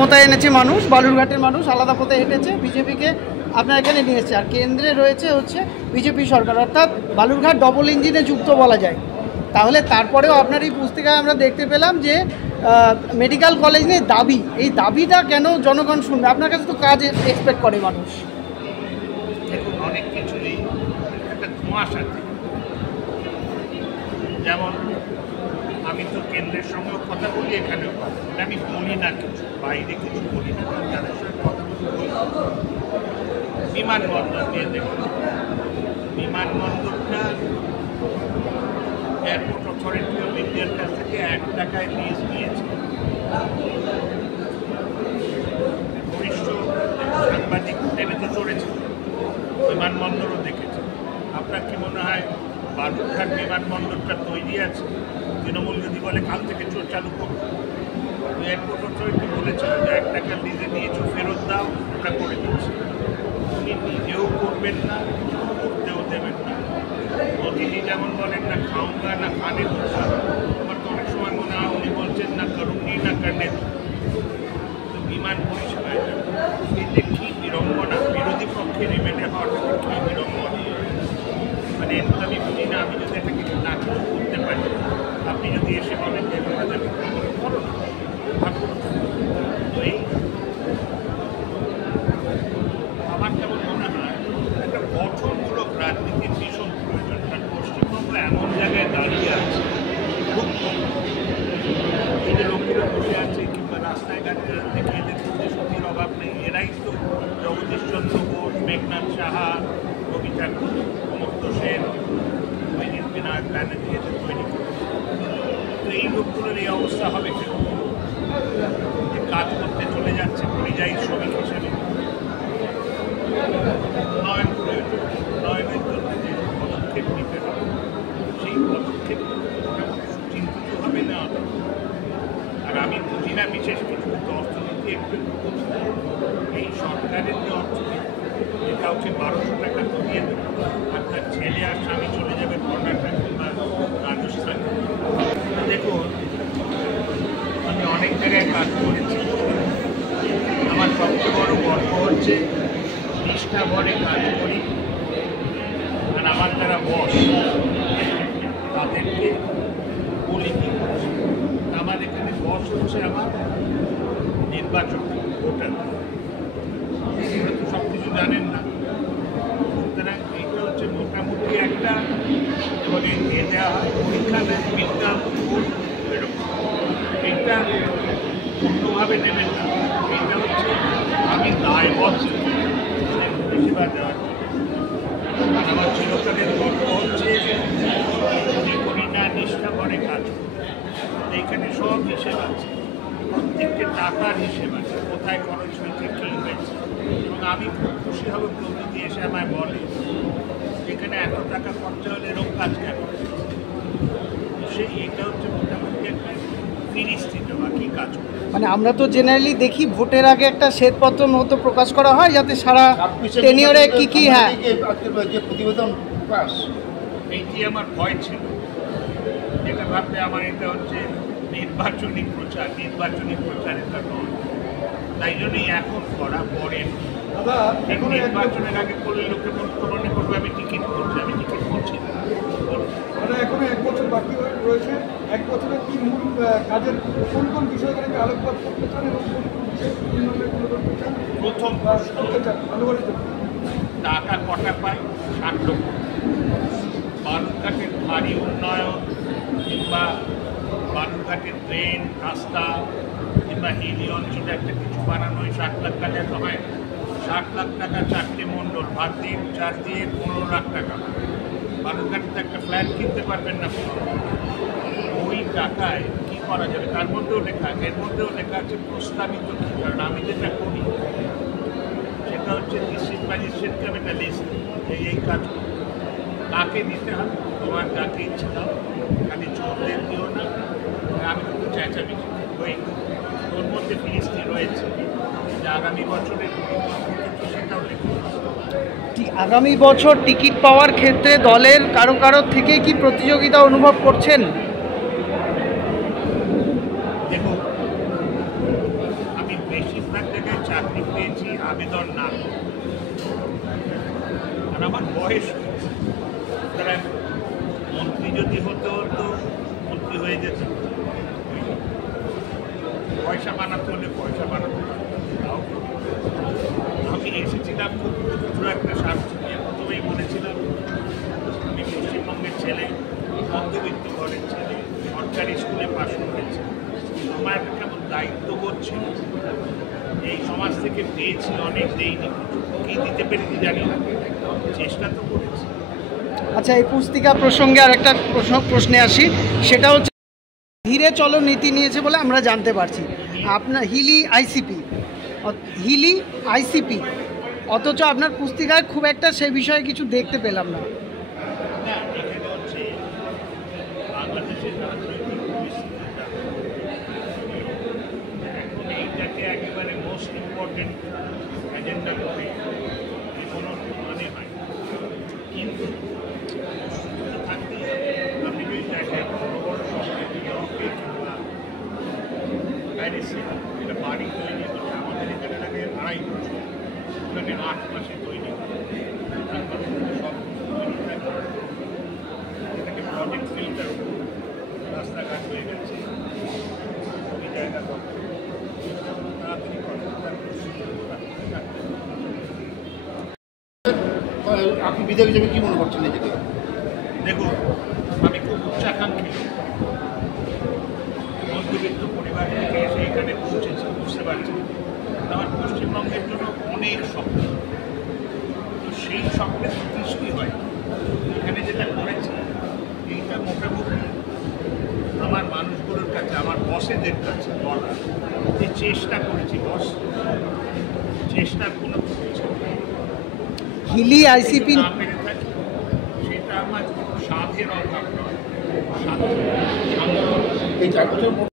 ক্ষমতায় এনেছে মানুষ, বালুরঘাটের মানুষ আলাদা পথে হেঁটেছে, বিজেপিকে আপনার এখানে নিয়ে এসেছে। আর কেন্দ্রে রয়েছে হচ্ছে বিজেপি সরকার, অর্থাৎ বালুরঘাট ডবল ইঞ্জিনে যুক্ত বলা যায়। তাহলে তারপরেও আপনার এই পুস্তিকায় আমরা দেখতে পেলাম যে মেডিকেল কলেজ নিয়ে দাবি, এই দাবিটা কেন জনগণ শুনবে? আপনার কাছে তো কাজ এক্সপেক্ট করে মানুষ। দেখুন, অনেক কিছুই একটা ধোঁয়াশা থাকে। যেমন আমি তো কেন্দ্রের সঙ্গেও কথা বলি, এখানেও কথা বলি, আমি বলি না কিছু, বাইরে কিছু বলি না, কারণ যাদের সঙ্গে কথা বলি। বিমানবন্দর নিয়ে দেখুন, বিমানবন্দরটা এয়ারপোর্ট অথরিটি অফ ইন্ডিয়ার কাছ থেকে 1 টাকায় লিজ নিয়েছে। বরিষ্ঠ সাংবাদিক ট্রেনে তো চড়েছে, বিমানবন্দরও দেখেছে। আপনার কি মনে হয় বালুরঘাট বিমানবন্দরটা তৈরি আছে? তৃণমূল যদি বলে কাল থেকে চালু করবো, এয়ারপোর্ট অথরিটি বলেছিল যে 1 টাকা লিজে নিয়েছো, ফেরত দাও, ওটা করে দিচ্ছে। উনি নিজেও করবেন না, করতেও দেবেন না। মোদিজি যেমন বলেন না খাউঙ্গা না খানে দোষা, আমার তো অনেক সময় মনে হয় উনি বলছেন না করুণি না কানে। তো বিমান পরিষেবায় এই যে কী বিড়ম্বনা, বিরোধী পক্ষের এমএলএ হওয়াটা কী বিড়ম্বনা, মানে এটা আমি বুঝি না। আমি যদি এটাকে না কিছু করতে পারি, আপনি যদি এসে বলেন যে আমাদের করো না, ভাবুন। তো এই আমার কেমন মনে হয় একটা গঠনমূলক রাজনীতির ভীষণ প্রয়োজন। কারণ পশ্চিমবঙ্গ এমন জায়গায় দাঁড়িয়ে আছে, খুব কম এই যে লোকেরা বসে আছে কিংবা রাস্তায় ঘাটে দেখে এদের উদ্দেশ্যের অভাব নেই। এরাই তো জগদীশচন্দ্র বোস, মেঘনাথ সাহা, রবি ঠাকুর, সমস্ত সেন, বিনায়ক ব্যানার্জি এদের তৈরি করেছে। তো এই লোকগুলোর এই অবস্থা হবে কেন? যে কাজ করতে চলে যাচ্ছে পরিযায়ী শ্রমিক হিসেবে। উন্নয়ন প্রয়োজন, উন্নয়নের জন্য যে পদক্ষেপ নিতে হবে সেই পদক্ষেপ সুচিন্তিতভাবে নেওয়া হবে। আর আমি বুঝি না বিশেষ কিছু, অর্থনীতি একটু এই সরকারের যে অর্থনীতি, এটা হচ্ছে 1200 টাকা কমিয়ে দেবে, আর তার ছেলে আর স্বামী চলে যাবে কর্ণাটক কিংবা রাজস্থানে। দেখুন, আমি অনেক জায়গায় কাজ করেছি, আমার সবচেয়ে বড় গল্প হচ্ছে নিষ্ঠা ভরে কাজ করি, আর আমার যারা বস তাদেরকে বলি কি করছে। আমার এখানে বস হচ্ছে আমার নির্বাচন, ভোটার, এরা তো সব কিছু জানেন না। সুতরাং এইটা হচ্ছে মোটামুটি একটা মানে দিয়ে দেওয়া হয়, পরীক্ষা দেয় বিজ্ঞান ভোট, এরকম। এইটা অন্যভাবে নেবেন না, এইটা হচ্ছে আমি দায়বদ্ধ পরিষেবা দেওয়ার জন্য। আর আমার চিরকালের গল্প হচ্ছে মনে করি না নিষ্ঠা করে কাজ করি। এইখানে সব হিসেব আছে, প্রত্যেকটা টাকার হিসেব আছে, কোথায় খরচ হয়েছে, কী হয়েছে। এবং আমি খুব খুশি হব কেউ যদি এসে আমায় বলে এখানে এত টাকা খরচা হলে এরকম কাজ কেন। সেই এটা হচ্ছে মোটামুটি একটা ফিরিস্তি দেওয়া, কী কাজ করে। মানে আমরা তো জেনারেলি দেখি ভোটের আগে একটা শ্বেতপত্র মতো প্রকাশ করা হয় যাতে সারা টেনিয়রে কি কি হ্যাঁ প্রতিবেদন পাস। এইটি আমার ভয় ছিল, যেটা ভাবতে আমার এটা হচ্ছে নির্বাচনী প্রচার, নির্বাচনী প্রচার এটা নয়। তাই জন্যই এখন করা পরে। এখন নির্বাচনের আগে করলে লোকে মনে করবে আমি টিকিট করছি, আমি টিকিট করছি না। এখনো 1 বছর বাকি রয়েছে, 1 বছরে কি মূল কাজের কোন কোন বিষয়গুলোকে আলোকপাত করতে চান এবং কোন কোন বিষয় প্রথম টাকা কটা পায়? 60 লক্ষ। বালুরঘাটের ভারী উন্নয়ন কিংবা বালুরঘাটের ট্রেন, রাস্তা কিংবা হিলি অঞ্চলে একটা কিছু বানানো 60 লাখ টাকা তো হয়। 60 লাখ টাকা 4টে মণ্ডল, ভাত দিয়ে 4 দিয়ে 15 লাখ টাকা। বালুরঘাটে তো একটা ফ্ল্যাট কিনতে পারবেন না। ওই টাকায় কী করা যাবে তার মধ্যেও লেখা, এর মধ্যেও লেখা আছে প্রস্তাবিত কী। কারণ আমি যেটা করি সেটা হচ্ছে ডিস্ট্রিক্ট ম্যাজিস্ট্রেটকে আমি একটা লিস্ট এই কাজ করি, কাকে দিতে হবে, তোমার যাকে ইচ্ছে দাও, খালি চোরদের দিও না। আমি কিন্তু চেঁচামেচি ওই ওর মধ্যে ফিরিস্তি রয়েছে যে আগামী বছরের সেটাও লেখা। আগামী বছর টিকিট পাওয়ার ক্ষেত্রে দলের কারো থেকে কি প্রতিযোগিতা অনুভব করছেন? দেখুন, আমি বেশি চাকরি পেয়েছি আবেদন না করে। আর আমার বয়স হয়েছে, সুতরাং মন্ত্রী যদি হতো তো মন্ত্রী হয়ে যেত, পয়সা বানাতে হলে পয়সা বানাতে হতো। আমি এসেছিলাম খুব ক্ষুদ্র একটা স্বার্থ নিয়ে। প্রথমেই বলেছিলাম আমি পশ্চিমবঙ্গের ছেলে, মধ্যবিত্ত ঘরের ছেলে, সরকারি স্কুলে পাশ করেছি। আমার একটা কেমন দায়িত্ববোধ ছিল, এই সমাজ থেকে পেয়েছি অনেক, দেইনি কী দিতে পেরেছি জানি না, চেষ্টা তো করেছি। আচ্ছা, এই পুস্তিকা প্রসঙ্গে আর একটা প্রশ্নে আসি, সেটা হচ্ছে ধীরে চলো নীতি নিয়েছে বলে আমরা জানতে পারছি। আপনার হিলি আইসিপি, অথচ আপনার পুস্তিকায় খুব একটা সেই বিষয়ে কিছু দেখতে পেলাম না। না, এখানে হচ্ছে বাংলাদেশের রাজনৈতিক পরিস্থিতিটা এখন এইটাকে একেবারে মোস্ট ইম্পর্টেন্ট এজেন্ডা করে কোনো মানে হয়, কিন্তু থাকতেই আপনি যদি দেখেন বড় বড় শহরে ইউরোপে কিংবা প্যারিসে এটা বাড়ি তৈরি হচ্ছে, আমাদের এখানে লাগে 2.5 বছর, ওখানে 8 মাসে তৈরি হয়। তারপর সব তৈরি থাকে, এটাকে প্রজেক্ট ফিল্টার, রাস্তাঘাট হয়ে গেছে, ওই জায়গা তাড়াতাড়ি আপনি বিধায়ক হিসেবে কি মনে করছেন নিজেকে? দেখুন, আমি খুব উচ্চাকাঙ্ক্ষী, মধ্যবিত্ত পরিবার থেকে এসে এখানে পৌঁছেছি, বুঝতে পারছি আমার পশ্চিমবঙ্গের জন্য অনেক স্বপ্ন, তো সেই স্বপ্নে তো কিছুই হয়। এখানে যেটা করেছি এইটা মোটামুটি আমার মানুষগুলোর কাছে, আমার বসেদের কাছে বলা যে চেষ্টা করেছি, বস চেষ্টার কোনো কিছু হিলি আইসিপি না পেরে থাকি, সেটা আমার সাধের অভাব নয়, সাধ্য এই 4 বছর